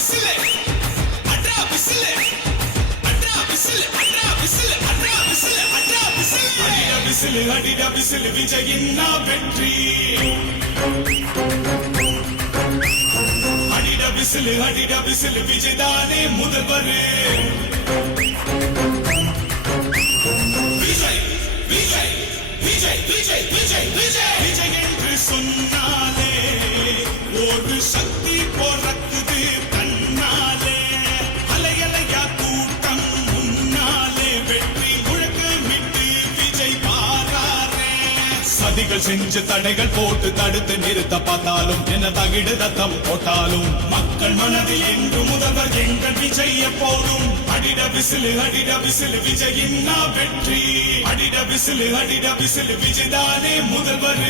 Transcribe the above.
whistle அட்ரா whistle அட்ரா whistle அட்ரா விசிலு அட்ரா விசிலு அட்ரா விசிலு அடிடா விசிலு அடிடா விசிலு விஜயின் வெற்றி அடிடா விசிலு விஜய்தானே முதல்வர் விஜய் விஜய் விஜய் விஜய் விஜய் விஜய் விஜய் என்று சொன்னாலே ஒரு சக்தி பிறக்குது தன்னாலே அலையலையா கூட்டம் முன்னாலே வெற்றி முழக்கமிட்டு விஜய் பாராரே சதிகள் செஞ்சு தடைகள் போட்டு தடுத்து நிறுத்த பார்த்தாலும் என்ன தகிடு தத்தம் போட்டாலும் மக்கள் மனதில் என்று முதல்வர் எங்கள் விஜய் எப்போதும் அடிட விசிலு விஜயின் வெற்றி அடிட விசிலு விஜய்தானே முதல்வர்